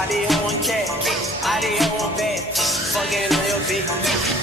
I did hoe on cat, I did hoe on bad. Fucking on your bitch.